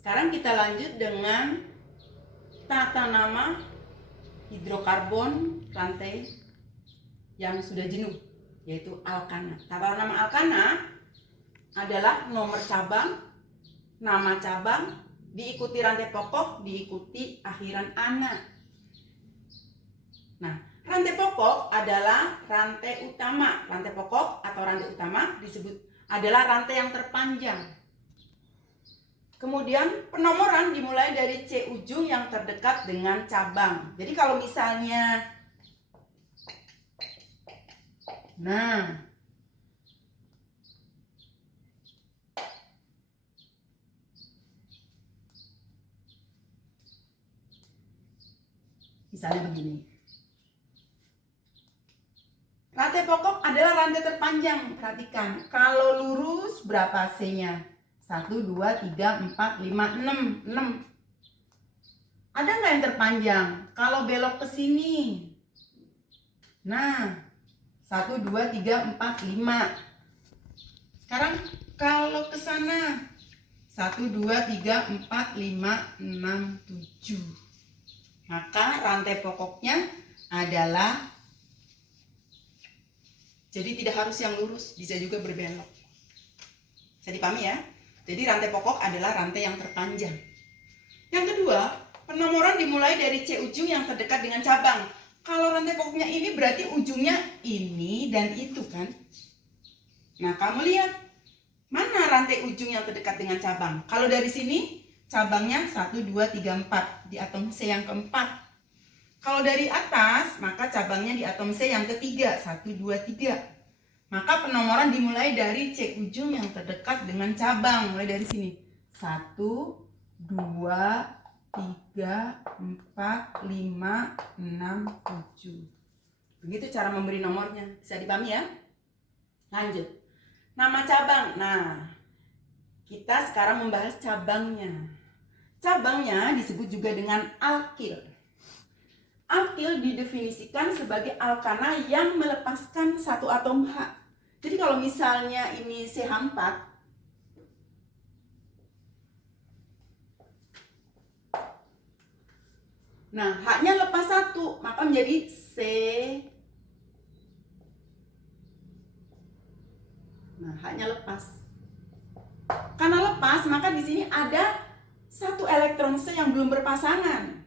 Sekarang kita lanjut dengan tata nama hidrokarbon rantai yang sudah jenuh, yaitu alkana. Tata nama alkana adalah nomor cabang, nama cabang, diikuti rantai pokok, diikuti akhiran ana. Nah, rantai pokok adalah rantai utama. Rantai pokok atau rantai utama disebut adalah rantai yang terpanjang. Kemudian penomoran dimulai dari C ujung yang terdekat dengan cabang. Jadi kalau misalnya, misalnya begini. Rantai pokok adalah rantai terpanjang. Perhatikan, kalau lurus berapa C-nya? 1, 2, 3, 4, 5, 6. Ada nggak yang terpanjang? Kalau belok ke sini. Nah, 1, 2, 3, 4, 5. Sekarang kalau ke sana. 1, 2, 3, 4, 5, 6, 7. Maka rantai pokoknya adalah, jadi tidak harus yang lurus, bisa juga berbelok. Bisa dipahami ya? Jadi rantai pokok adalah rantai yang terpanjang. Yang kedua, penomoran dimulai dari C ujung yang terdekat dengan cabang. Kalau rantai pokoknya ini berarti ujungnya ini dan itu kan. Nah, kamu lihat mana rantai ujung yang terdekat dengan cabang. Kalau dari sini cabangnya 1, 2, 3, 4 di atom C yang keempat. Kalau dari atas maka cabangnya di atom C yang ketiga, 1, 2, 3. Maka penomoran dimulai dari C ujung yang terdekat dengan cabang. Mulai dari sini. 1, 2, 3, 4, 5, 6, 7. Begitu cara memberi nomornya. Bisa dipahami ya? Lanjut. Nama cabang. Nah, kita sekarang membahas cabangnya. Cabangnya disebut juga dengan alkil. Alkil didefinisikan sebagai alkana yang melepaskan satu atom H. Jadi kalau misalnya ini CH4, nah H-nya lepas satu, maka menjadi C. Nah, H-nya lepas. Karena lepas, maka di sini ada satu elektron C yang belum berpasangan.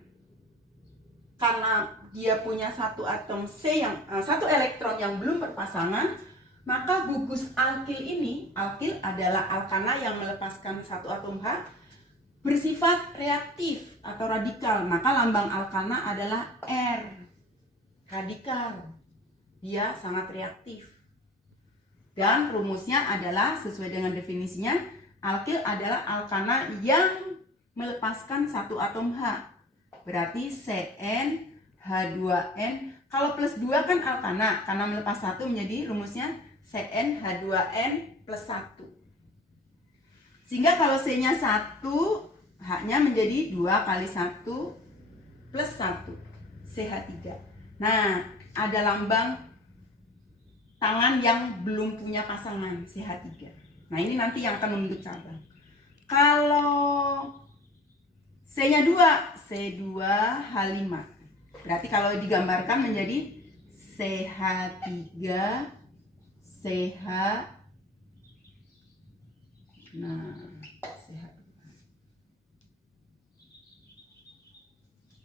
Karena dia punya satu atom C satu elektron yang belum berpasangan, maka gugus alkil ini, alkil adalah alkana yang melepaskan satu atom H, bersifat reaktif atau radikal. Maka lambang alkana adalah R, radikal. Dia sangat reaktif. Dan rumusnya adalah sesuai dengan definisinya, alkil adalah alkana yang melepaskan satu atom H. Berarti Cn H2n. Kalau plus 2 kan alkana, karena melepas satu menjadi rumusnya Cn H2n plus 1. Sehingga kalau C-nya 1, H-nya menjadi 2 kali 1 plus 1, CH3. Nah, ada lambang tangan yang belum punya pasangan, CH3. Nah, ini nanti yang akan membentuk cabang. Kalau C-nya 2, C2H5. Berarti kalau digambarkan menjadi CH3 CH. Nah, CH.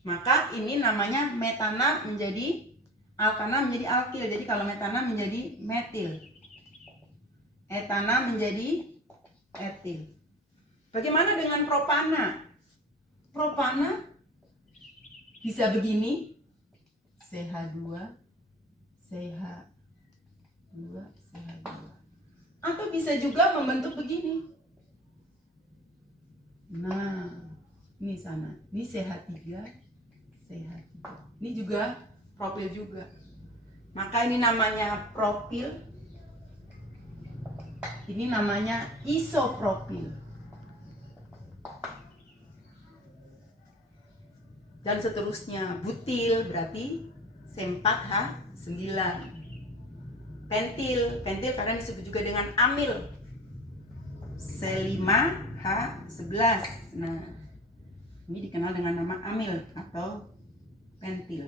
Maka ini namanya metana menjadi alkana menjadi alkil. Jadi kalau metana menjadi metil. Etana menjadi etil. Bagaimana dengan propana? Propana bisa begini, CH2 CH2 CH2. Atau bisa juga membentuk begini. Nah, ini sana. Ini CH3 CH3. Ini juga propil juga. Maka ini namanya propil. Ini namanya isopropil. Dan seterusnya. Butil berarti C4H9. Pentil karena disebut juga dengan amil. C5 H11. Nah, ini dikenal dengan nama amil atau pentil.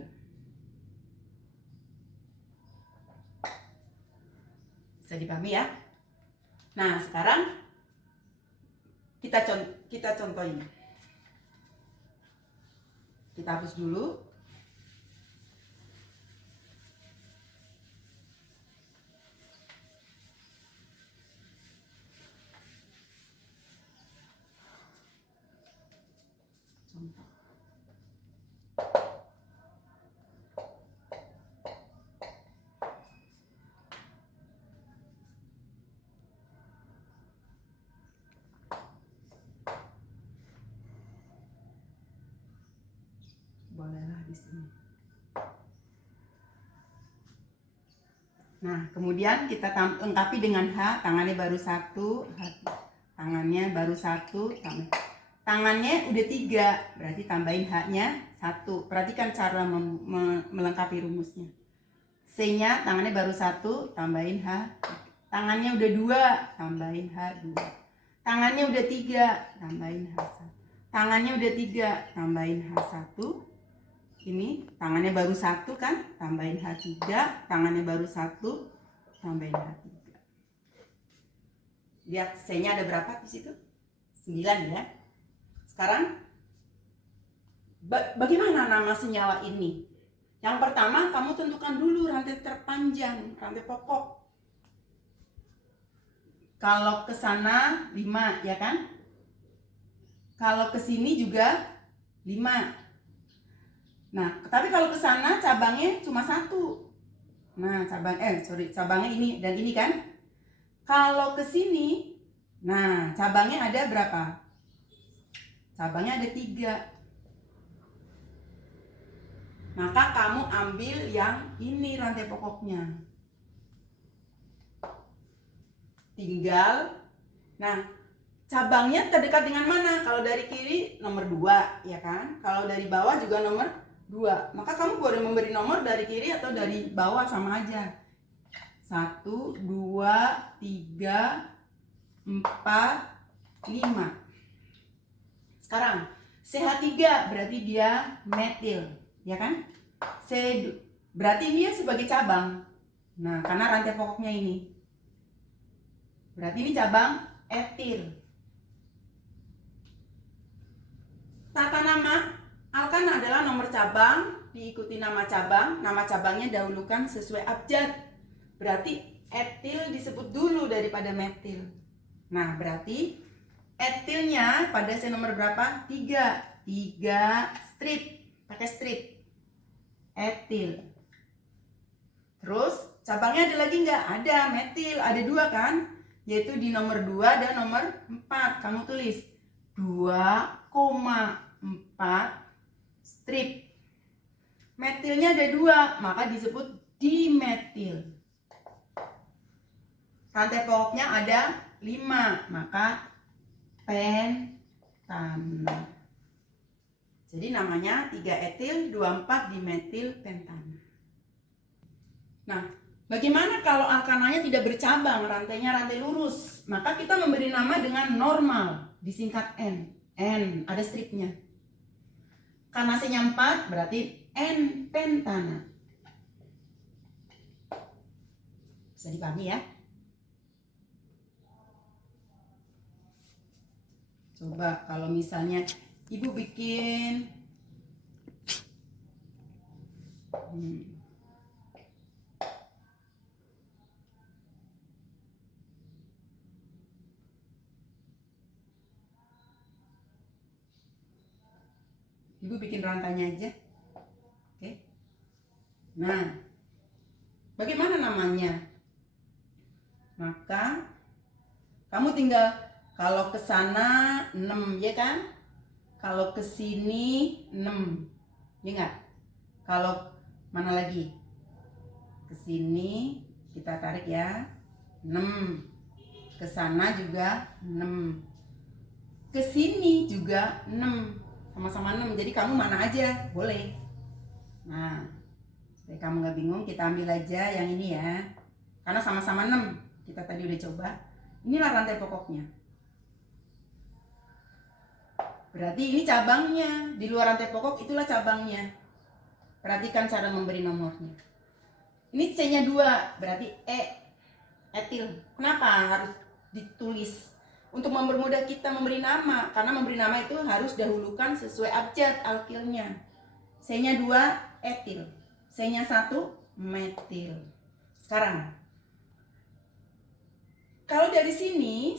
Bisa dipahami ya? Nah, sekarang kita contohin. Kita hapus dulu. Contoh. Bolehlah di sini. Nah, kemudian kita lengkapi dengan H, tangannya baru 1, tangannya baru 1, tangannya udah 3, berarti tambahin H-nya 1. Perhatikan cara melengkapi rumusnya. C-nya tangannya baru 1, tambahin H. Tangannya udah 2, tambahin H2. Tangannya udah 3, tambahin H1. Tangannya udah 3, tambahin H1. Ini tangannya baru 1 kan, tambahin H3, tangannya baru 1, tambahin H3. Lihat C-nya ada berapa di situ? 9 ya. Sekarang bagaimana nama senyawa ini? Yang pertama, kamu tentukan dulu rantai terpanjang, rantai pokok. Kalau ke sana 5 ya kan? Kalau ke sini juga 5. Nah, tapi kalau ke sana cabangnya cuma 1. Nah, cabangnya ini dan ini kan. Kalau ke sini, nah cabangnya ada berapa? Cabangnya ada 3. Maka kamu ambil yang ini rantai pokoknya. Tinggal, nah cabangnya terdekat dengan mana? Kalau dari kiri nomor 2 ya kan? Kalau dari bawah juga nomor 2. Maka kamu boleh memberi nomor dari kiri atau dari bawah, sama aja. 1, 2, 3, 4, 5. Sekarang CH3 berarti dia metil, ya kan? Berarti dia sebagai cabang. Nah, karena rantai pokoknya ini. Berarti ini cabang etil. Tata nama alkana adalah nomor cabang, diikuti nama cabang. Nama cabangnya dahulukan sesuai abjad. Berarti etil disebut dulu daripada metil. Nah, berarti etilnya pada C nomor berapa? 3. 3 strip. Pakai strip. Etil. Terus cabangnya ada lagi nggak? Ada, metil. Ada 2 kan? Yaitu di nomor 2 dan nomor 4. Kamu tulis 2,4 strip. Metilnya ada 2, maka disebut dimetil. Rantai pokoknya ada 5, maka pentana. Jadi namanya 3 etil 24 dimetil pentana. Nah, bagaimana kalau alkananya tidak bercabang, rantainya rantai lurus? Maka kita memberi nama dengan normal, disingkat N. N, ada stripnya. Karena C-nya 4, berarti N pentana. Bisa dipahami ya? Coba kalau misalnya ibu bikin ibu bikin rantainya aja. Oke. Nah, bagaimana namanya? Maka kamu tinggal, kalau ke sana 6 ya kan? Kalau ke sini 6. Ya enggak? Kalau mana lagi? Ke sini kita tarik ya. 6. Ke sana juga 6. Ke sini juga 6. Sama-sama 6. Jadi kamu mana aja boleh. Nah, supaya kamu nggak bingung, kita ambil aja yang ini ya. Karena sama-sama 6. Kita tadi udah coba. Inilah rantai pokoknya. berarti ini cabangnya. Di luar rantai pokok itulah cabangnya. Perhatikan cara memberi nomornya. Ini C-nya 2, berarti etil. Kenapa harus ditulis? Untuk mempermudah kita memberi nama. Karena memberi nama itu harus dahulukan sesuai abjad alkilnya. C-nya 2, etil. C-nya 1, metil. Sekarang, kalau dari sini,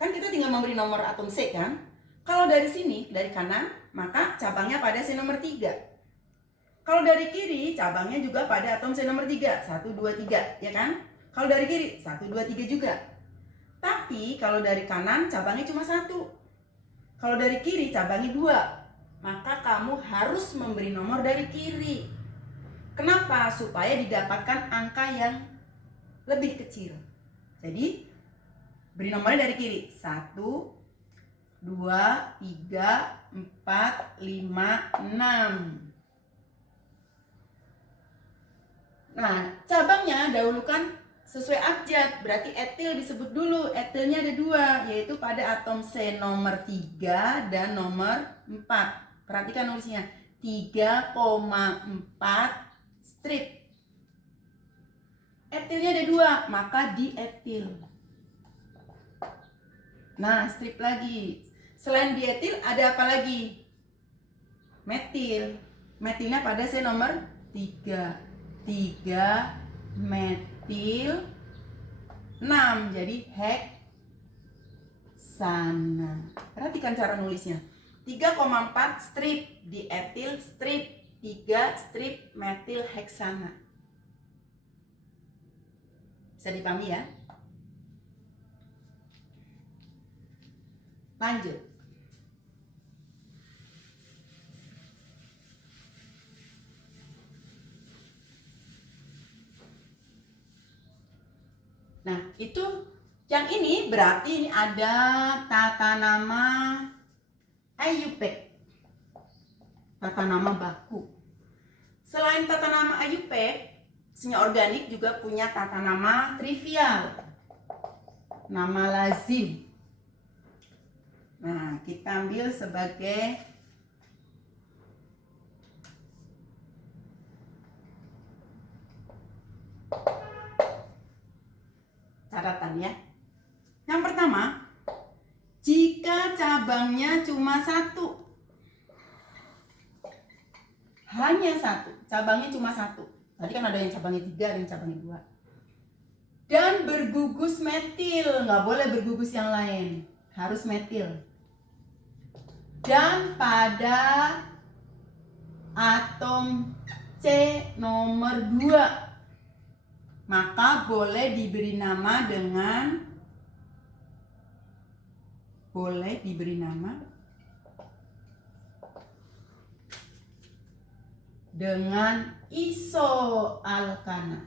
kan kita tinggal memberi nomor atom C kan? Kalau dari sini, dari kanan, maka cabangnya pada C nomor 3. Kalau dari kiri, cabangnya juga pada atom C nomor 3. 1, 2, 3, ya kan? Kalau dari kiri, 1, 2, 3 juga. Tapi kalau dari kanan, cabangnya cuma 1. Kalau dari kiri, cabangnya 2. Maka kamu harus memberi nomor dari kiri. Kenapa? Supaya didapatkan angka yang lebih kecil. Jadi, beri nomornya dari kiri. 1, 2, 3, 4, 5, 6. Nah, cabangnya dahulukan sesuai abjad, berarti etil disebut dulu. Etilnya ada 2, yaitu pada atom C nomor 3 dan nomor 4. Perhatikan nulisnya, 3,4 strip. Etilnya ada 2, maka dietil. Nah, strip lagi. Selain dietil ada apa lagi? Metil. Metilnya pada C nomor 3. 3 metil 6, jadi heksana. Perhatikan cara nulisnya. 3,4 strip dietil strip 3 strip metil heksana. Bisa dipahami ya? Lanjut. Nah, itu yang ini berarti ini ada tata nama IUPAC. Tata nama baku. Selain tata nama IUPAC, kimia organik juga punya tata nama trivial. Nama lazim. Nah, kita ambil sebagai catatan ya. Yang pertama, jika cabangnya cuma 1, hanya 1, cabangnya cuma 1. Tadi kan ada yang cabangnya 3, ada yang cabangnya 2. Dan bergugus metil, nggak boleh bergugus yang lain, harus metil. Dan pada atom C nomor 2, maka boleh diberi nama dengan isoalkana,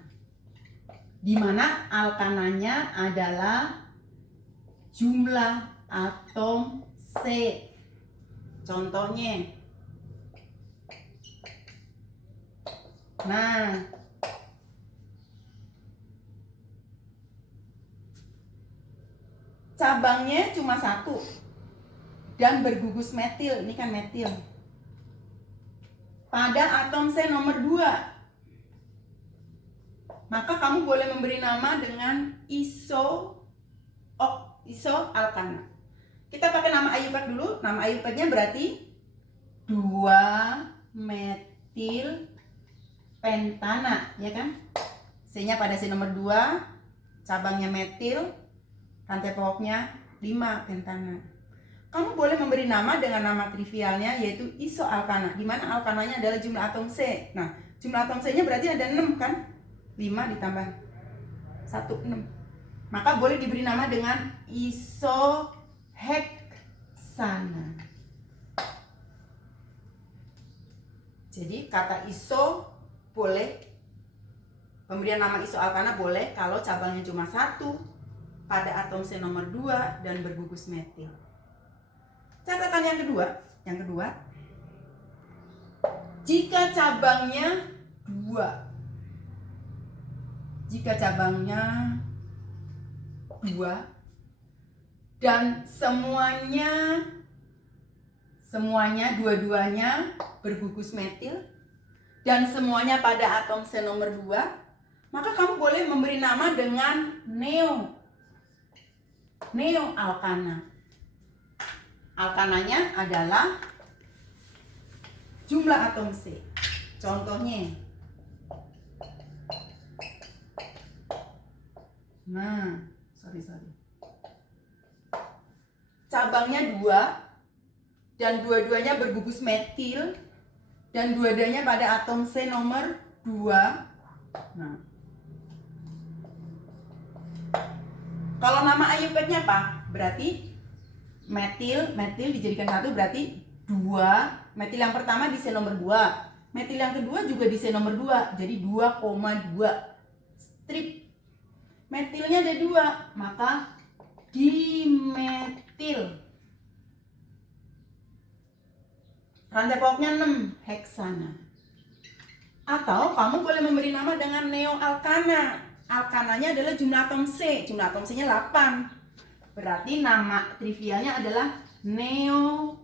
di mana alkananya adalah jumlah atom C. Contohnya, nah, cabangnya cuma 1 dan bergugus metil. Ini kan metil. Pada atom C nomor 2, maka kamu boleh memberi nama dengan isoalkana. Kita pakai nama IUPAC dulu. Nama IUPAC-nya berarti 2-metil pentana, ya kan? C-nya pada C nomor 2, cabangnya metil, rantai pokoknya 5 pentana. Kamu boleh memberi nama dengan nama trivialnya, yaitu isoalkana, di mana alkananya adalah jumlah atom C. Nah, jumlah atom C-nya berarti ada 6 kan? 5 ditambah 1, 6. Maka boleh diberi nama dengan isoheksana. Jadi kata iso boleh, pemberian nama isoalkana boleh kalau cabangnya cuma 1 pada atom C nomor 2 dan bergugus metil. Catatan yang kedua, jika cabangnya 2 dan semuanya semuanya dua-duanya bergugus metil dan semuanya pada atom C nomor 2, maka kamu boleh memberi nama dengan neoalkana. Alkananya adalah jumlah atom C. Contohnya, cabangnya 2 dan dua-duanya bergugus metil dan dua-duanya pada atom C nomor 2. Nah, kalau nama IUPAC-nya apa? Berarti metil dijadikan satu, berarti 2. Metil yang pertama di C nomor 2, metil yang kedua juga di C nomor 2, jadi 2,2 strip. Metilnya ada 2, maka dimetil. Rantai pokoknya 6, heksana. Atau kamu boleh memberi nama dengan neoalkana. Alkananya adalah jumlah atom C. Jumlah atom C-nya 8. Berarti nama trivialnya adalah neooktana.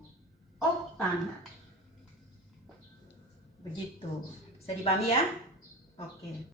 Begitu. Bisa dipahami ya? Oke.